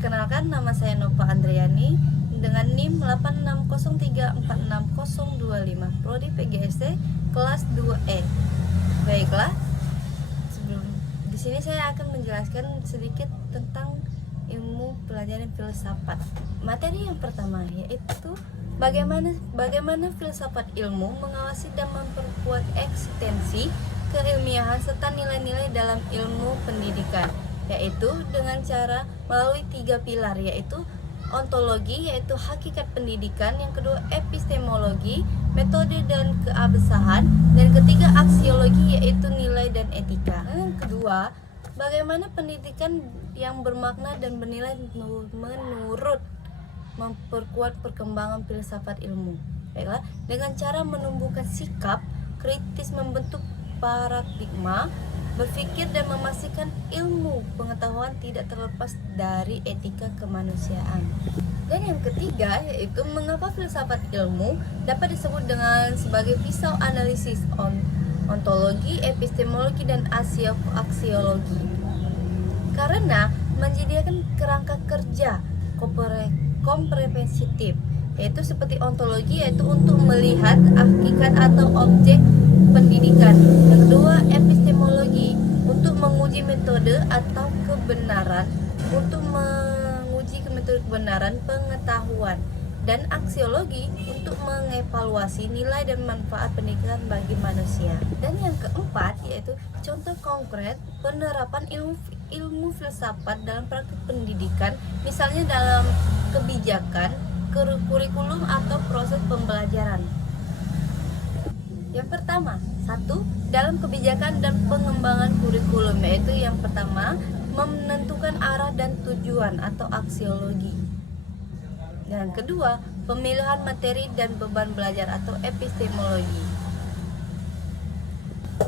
Perkenalkan, nama saya Nova Andriani dengan NIM 8603460025, Prodi PGSD kelas 2E. Baiklah, sebelum di sini saya akan menjelaskan sedikit tentang ilmu pelajaran filsafat. Materi yang pertama yaitu bagaimana filsafat ilmu mengawasi dan memperkuat eksistensi keilmiahan serta nilai-nilai dalam ilmu pendidikan, yaitu dengan cara melalui 3 pilar, yaitu ontologi, yaitu hakikat pendidikan, yang kedua epistemologi, metode dan keabsahan, dan ketiga aksiologi, yaitu nilai dan etika. Yang kedua, bagaimana pendidikan yang bermakna dan bernilai menurut memperkuat perkembangan filsafat ilmu. Baiklah, dengan cara menumbuhkan sikap kritis, membentuk paradigma berpikir dan memastikan ilmu pengetahuan tidak terlepas dari etika kemanusiaan. Dan yang ketiga yaitu mengapa filsafat ilmu dapat disebut dengan sebagai pisau analisis ontologi, epistemologi, dan aksiologi. Karena menyediakan kerangka kerja komprehensif, yaitu seperti ontologi, yaitu untuk melihat hakikat atau objek pendidikan. Yang kedua, epistemologi untuk menguji metode atau kebenaran, pengetahuan, dan aksiologi untuk mengevaluasi nilai dan manfaat pendidikan bagi manusia. Dan yang keempat yaitu contoh konkret penerapan ilmu filsafat dalam praktik pendidikan, misalnya dalam kebijakan, kurikulum atau proses pembelajaran. Yang pertama, dalam kebijakan dan pengembangan kurikulum, yaitu yang pertama menentukan arah dan tujuan atau aksiologi. Yang kedua, pemilihan materi dan beban belajar atau epistemologi.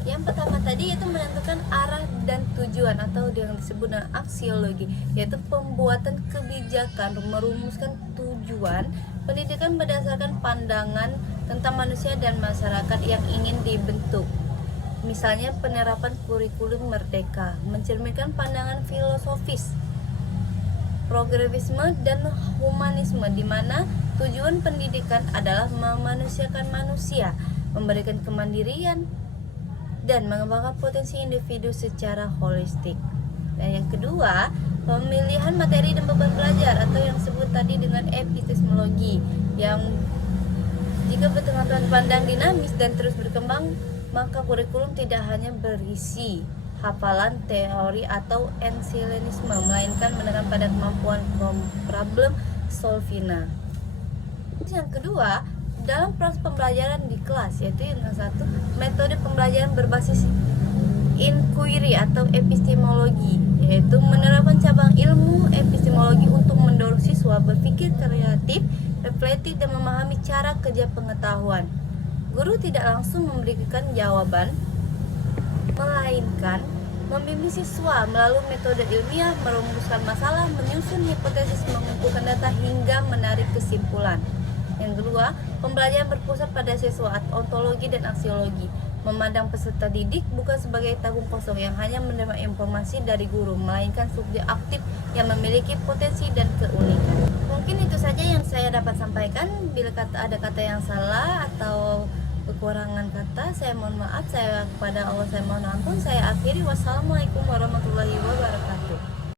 Yang pertama tadi yaitu menentukan arah dan tujuan atau yang disebut dengan aksiologi, yaitu pembuatan kebijakan, merumuskan tujuan pendidikan berdasarkan pandangan tentang manusia dan masyarakat yang ingin dibentuk. Misalnya penerapan kurikulum merdeka, mencerminkan pandangan filosofis, progresisme dan humanisme, di mana tujuan pendidikan adalah memanusiakan manusia, memberikan kemandirian, dan mengembangkan potensi individu secara holistik. Dan yang kedua, pemilihan materi dan beban belajar atau yang disebut tadi dengan epistemologi, yang jika bertengah pandang dinamis dan terus berkembang, maka kurikulum tidak hanya berisi hafalan teori atau ensilenisme, melainkan menekan pada kemampuan problem solving. Yang kedua, dalam proses pembelajaran di kelas, yaitu yang satu, metode pembelajaran berbasis inquiry atau epistemologi, yaitu menerapkan cabang ilmu epistemologi untuk mendorong siswa berpikir kreatif, reflektif, dan memahami cara kerja pengetahuan. Guru tidak langsung memberikan jawaban, melainkan membimbing siswa melalui metode ilmiah, merumuskan masalah, menyusun hipotesis, mengumpulkan data, hingga menarik kesimpulan. Yang kedua, pembelajaran berpusat pada siswa atau ontologi dan aksiologi, memandang peserta didik bukan sebagai tabung kosong yang hanya menerima informasi dari guru, melainkan subjek aktif yang memiliki potensi dan keunikan. Mungkin itu saja yang saya dapat sampaikan. Bila ada kata yang salah atau kekurangan kata, saya mohon maaf. Kepada Allah saya mohon ampun. Saya akhiri. Wassalamualaikum warahmatullahi wabarakatuh.